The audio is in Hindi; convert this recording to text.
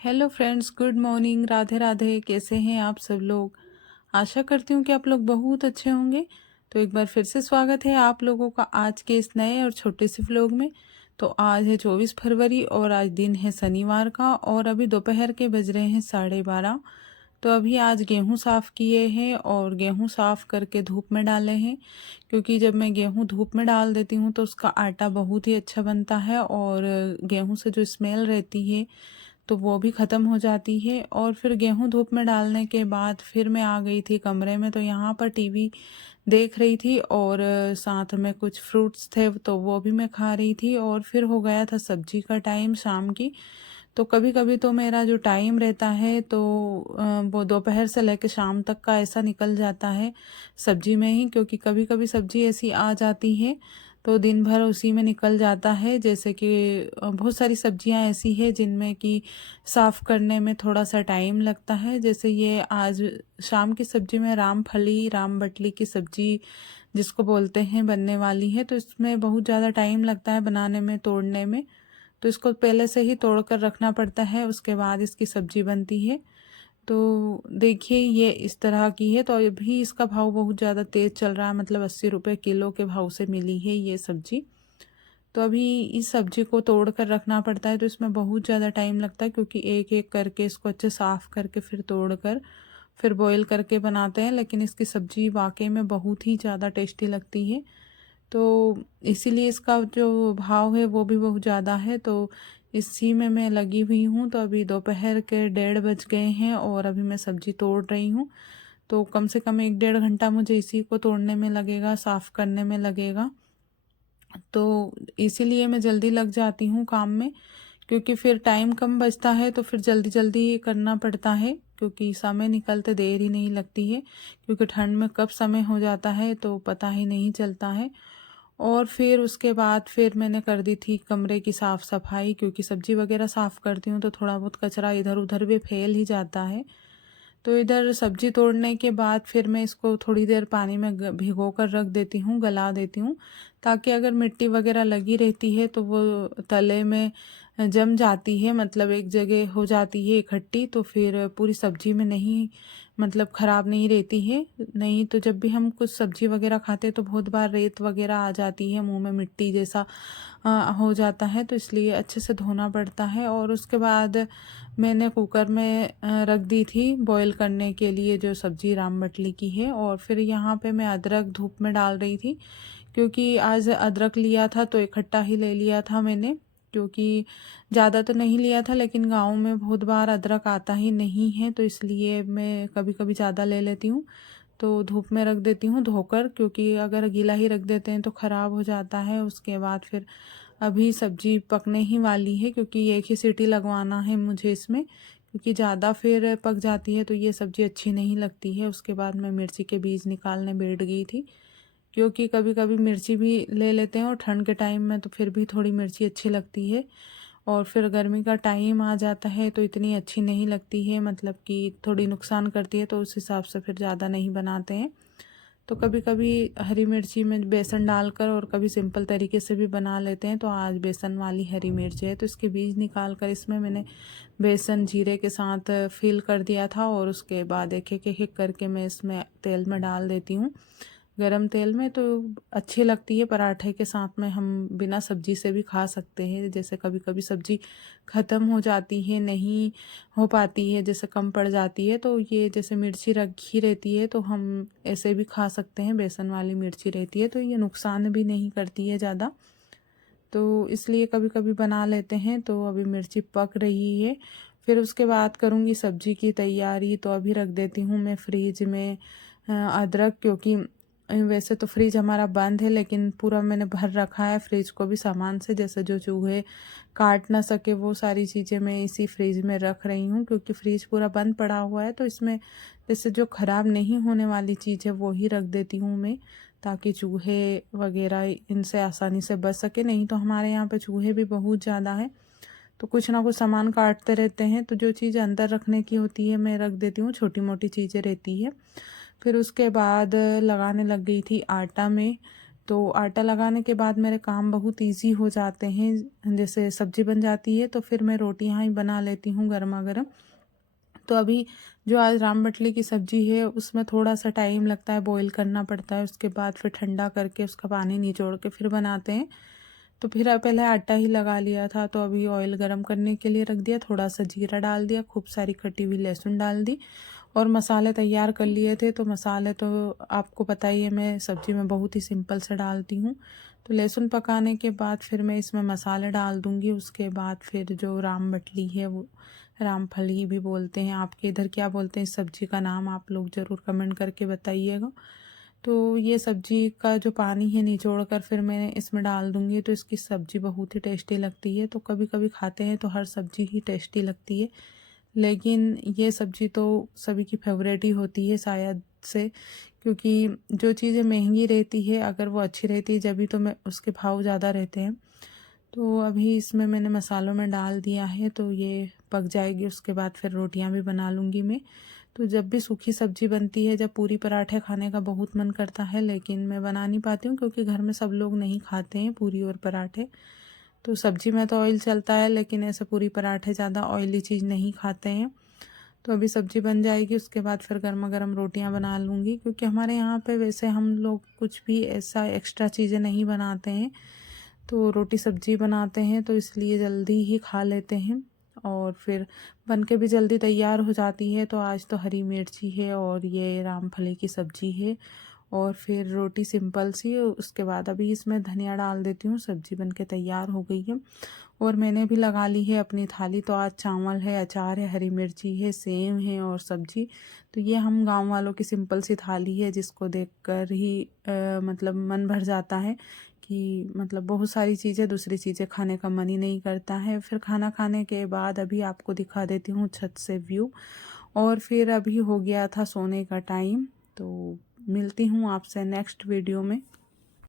Hello friends, good morning. Radhe Radhe. कैसे हैं आप सब लोग? आशा करती हूँ कि आप लोग बहुत अच्छे होंगे। तो एक बार फिर से स्वागत है आप लोगों का आज के इस नए और छोटे से व्लॉग में। तो आज है 24 फरवरी और आज दिन है शनिवार का और अभी दोपहर के बज रहे हैं 12:30। तो अभी आज गेहूं साफ़ किए हैं और गेहूं साफ़ करके धूप में डाले हैं, क्योंकि जब मैं गेहूं धूप में डाल देती हूं तो उसका आटा बहुत ही अच्छा बनता है और गेहूं से जो स्मेल रहती है तो वो भी ख़त्म हो जाती है। और फिर गेहूं धूप में डालने के बाद फिर मैं आ गई थी कमरे में, तो यहाँ पर टीवी देख रही थी और साथ में कुछ फ्रूट्स थे तो वो भी मैं खा रही थी। और फिर हो गया था सब्जी का टाइम शाम की। तो कभी कभी तो मेरा जो टाइम रहता है तो वो दोपहर से लेकर शाम तक का ऐसा निकल जाता है सब्जी में ही, क्योंकि कभी कभी सब्जी ऐसी आ जाती है तो दिन भर उसी में निकल जाता है। जैसे कि बहुत सारी सब्जियां ऐसी है जिनमें कि साफ़ करने में थोड़ा सा टाइम लगता है। जैसे ये आज शाम की सब्जी में रामफली राम बटली की सब्जी जिसको बोलते हैं बनने वाली है, तो इसमें बहुत ज़्यादा टाइम लगता है बनाने में, तोड़ने में। तो इसको पहले से ही तोड़ कर रखना पड़ता है, उसके बाद इसकी सब्जी बनती है। तो देखिए ये इस तरह की है। तो अभी इसका भाव बहुत ज़्यादा तेज़ चल रहा है, मतलब 80 रुपये किलो के भाव से मिली है ये सब्जी। तो अभी इस सब्जी को तोड़ कर रखना पड़ता है, तो इसमें बहुत ज़्यादा टाइम लगता है, क्योंकि एक एक करके इसको अच्छे साफ़ करके फिर तोड़ कर फिर बॉईल करके बनाते हैं। लेकिन इसकी सब्जी वाकई में बहुत ही ज़्यादा टेस्टी लगती है, तो इसीलिए इसका जो भाव है वो भी बहुत ज़्यादा है। तो इसी में मैं लगी हुई हूँ। तो अभी दोपहर के 1:30 बज गए हैं और अभी मैं सब्जी तोड़ रही हूँ। तो कम से कम 1-1.5 घंटा मुझे इसी को तोड़ने में लगेगा, साफ़ करने में लगेगा। तो इसीलिए मैं जल्दी लग जाती हूँ काम में, क्योंकि फिर टाइम कम बचता है तो फिर जल्दी जल्दी करना पड़ता है, क्योंकि समय निकलते देर ही नहीं लगती है। क्योंकि ठंड में कब समय हो जाता है तो पता ही नहीं चलता है। और फिर उसके बाद फिर मैंने कर दी थी कमरे की साफ़ सफाई, क्योंकि सब्जी वगैरह साफ़ करती हूँ तो थोड़ा बहुत कचरा इधर उधर भी फैल ही जाता है। तो इधर सब्जी तोड़ने के बाद फिर मैं इसको थोड़ी देर पानी में भिगो कर रख देती हूँ, गला देती हूँ, ताकि अगर मिट्टी वगैरह लगी रहती है तो वो तले में जम जाती है, मतलब एक जगह हो जाती है इकट्ठी, तो फिर पूरी सब्जी में नहीं, मतलब ख़राब नहीं रहती है। नहीं तो जब भी हम कुछ सब्जी वगैरह खाते हैं तो बहुत बार रेत वगैरह आ जाती है, मुंह में मिट्टी जैसा हो जाता है, तो इसलिए अच्छे से धोना पड़ता है। और उसके बाद मैंने कुकर में रख दी थी बॉईल करने के लिए जो सब्जी राम बटली की है। और फिर यहाँ पे मैं अदरक धूप में डाल रही थी, क्योंकि आज अदरक लिया था तो इकट्ठा ही ले लिया था मैंने, क्योंकि ज़्यादा तो नहीं लिया था, लेकिन गांव में बहुत बार अदरक आता ही नहीं है, तो इसलिए मैं कभी कभी ज़्यादा ले लेती हूँ। तो धूप में रख देती हूँ धोकर, क्योंकि अगर गीला ही रख देते हैं तो ख़राब हो जाता है। उसके बाद फिर अभी सब्जी पकने ही वाली है, क्योंकि एक ही सीटी लगवाना है मुझे इसमें, क्योंकि ज़्यादा फिर पक जाती है तो ये सब्ज़ी अच्छी नहीं लगती है। उसके बाद मैं मिर्ची के बीज निकालने बैठ गई थी, क्योंकि कभी कभी मिर्ची भी ले लेते हैं और ठंड के टाइम में तो फिर भी थोड़ी मिर्ची अच्छी लगती है। और फिर गर्मी का टाइम आ जाता है तो इतनी अच्छी नहीं लगती है, मतलब कि थोड़ी नुकसान करती है, तो उस हिसाब से फिर ज़्यादा नहीं बनाते हैं। तो कभी कभी हरी मिर्ची में बेसन डालकर और कभी सिंपल तरीके से भी बना लेते हैं। तो आज बेसन वाली हरी मिर्च है, तो इसके बीज निकाल कर इसमें मैंने बेसन जीरे के साथ फिल कर दिया था। और उसके बाद एक एक एक एक करके मैं इसमें तेल में डाल देती हूँ, गरम तेल में। तो अच्छी लगती है, पराठे के साथ में हम बिना सब्जी से भी खा सकते हैं। जैसे कभी कभी सब्जी ख़त्म हो जाती है, नहीं हो पाती है, जैसे कम पड़ जाती है, तो ये जैसे मिर्ची रखी रहती है तो हम ऐसे भी खा सकते हैं। बेसन वाली मिर्ची रहती है तो ये नुकसान भी नहीं करती है ज़्यादा, तो इसलिए कभी कभी बना लेते हैं। तो अभी मिर्ची पक रही है, फिर उसके बाद करूँगी सब्जी की तैयारी। तो अभी रख देती हूँ मैं फ्रिज में अदरक, क्योंकि वैसे तो फ्रिज हमारा बंद है, लेकिन पूरा मैंने भर रखा है फ्रिज को भी सामान से, जैसे जो चूहे काट ना सके वो सारी चीज़ें मैं इसी फ्रिज में रख रही हूँ। क्योंकि फ्रिज पूरा बंद पड़ा हुआ है तो इसमें जैसे जो ख़राब नहीं होने वाली चीज़ है वो ही रख देती हूँ मैं, ताकि चूहे वगैरह इनसे आसानी से बच सके। नहीं तो हमारे यहाँ पे चूहे भी बहुत ज़्यादा है, तो कुछ ना कुछ सामान काटते रहते हैं, तो जो चीज़ अंदर रखने की होती है मैं रख देती हूँ, छोटी मोटी चीज़ें रहती है। फिर उसके बाद लगाने लग गई थी आटा में। तो आटा लगाने के बाद मेरे काम बहुत इजी हो जाते हैं। जैसे सब्जी बन जाती है तो फिर मैं रोटियां ही बना लेती हूँ गर्मा गर्म। तो अभी जो आज राम बटली की सब्ज़ी है उसमें थोड़ा सा टाइम लगता है, बॉईल करना पड़ता है, उसके बाद फिर ठंडा करके उसका पानी निचोड़ के फिर बनाते हैं। तो फिर पहले आटा ही लगा लिया था, तो अभी ऑयल गरम करने के लिए रख दिया, थोड़ा सा जीरा डाल दिया, खूब सारी कटी हुई लहसुन डाल दी और मसाले तैयार कर लिए थे। तो मसाले तो आपको पता ही है, मैं सब्ज़ी में बहुत ही सिंपल से डालती हूँ। तो लहसुन पकाने के बाद फिर मैं इसमें मसाले डाल दूँगी। उसके बाद फिर जो राम बटली है, वो रामफली भी बोलते हैं, आपके इधर क्या बोलते हैं इस सब्ज़ी का नाम, आप लोग ज़रूर कमेंट करके बताइएगा। तो ये सब्ज़ी का जो पानी है निचोड़ कर फिर मैं इसमें डाल दूँगी, तो इसकी सब्ज़ी बहुत ही टेस्टी लगती है। तो कभी कभी खाते हैं तो हर सब्ज़ी ही टेस्टी लगती है, लेकिन ये सब्ज़ी तो सभी की फेवरेट ही होती है शायद से, क्योंकि जो चीज़ें महंगी रहती है अगर वो अच्छी रहती है जब भी तो मैं उसके भाव ज़्यादा रहते हैं। तो अभी इसमें मैंने मसालों में डाल दिया है, तो ये पक जाएगी। उसके बाद फिर रोटियां भी बना लूँगी मैं। तो जब भी सूखी सब्ज़ी बनती है, जब पूरी पराठे खाने का बहुत मन करता है, लेकिन मैं बना नहीं पाती हूँ क्योंकि घर में सब लोग नहीं खाते हैं पूरी और पराठे। तो सब्ज़ी में तो ऑयल चलता है, लेकिन ऐसे पूरी पराठे ज़्यादा ऑयली चीज़ नहीं खाते हैं। तो अभी सब्ज़ी बन जाएगी, उसके बाद फिर गर्मा गर्म रोटियां बना लूँगी, क्योंकि हमारे यहाँ पे वैसे हम लोग कुछ भी ऐसा एक्स्ट्रा चीज़ें नहीं बनाते हैं। तो रोटी सब्ज़ी बनाते हैं तो इसलिए जल्दी ही खा लेते हैं और फिर बन के भी जल्दी तैयार हो जाती है। तो आज तो हरी मिर्ची है और ये रामफली की सब्ज़ी है और फिर रोटी सिंपल सी। उसके बाद अभी इसमें धनिया डाल देती हूँ। सब्ज़ी बन के तैयार हो गई है और मैंने भी लगा ली है अपनी थाली। तो आज चावल है, अचार है, हरी मिर्ची है, सेम है और सब्ज़ी। तो ये हम गांव वालों की सिंपल सी थाली है, जिसको देखकर ही मतलब मन भर जाता है कि मतलब बहुत सारी चीज़ें, दूसरी चीज़ें खाने का मन ही नहीं करता है। फिर खाना खाने के बाद अभी आपको दिखा देती हूँ छत से व्यू। और फिर अभी हो गया था सोने का टाइम। तो मिलती हूँ आपसे नेक्स्ट वीडियो में।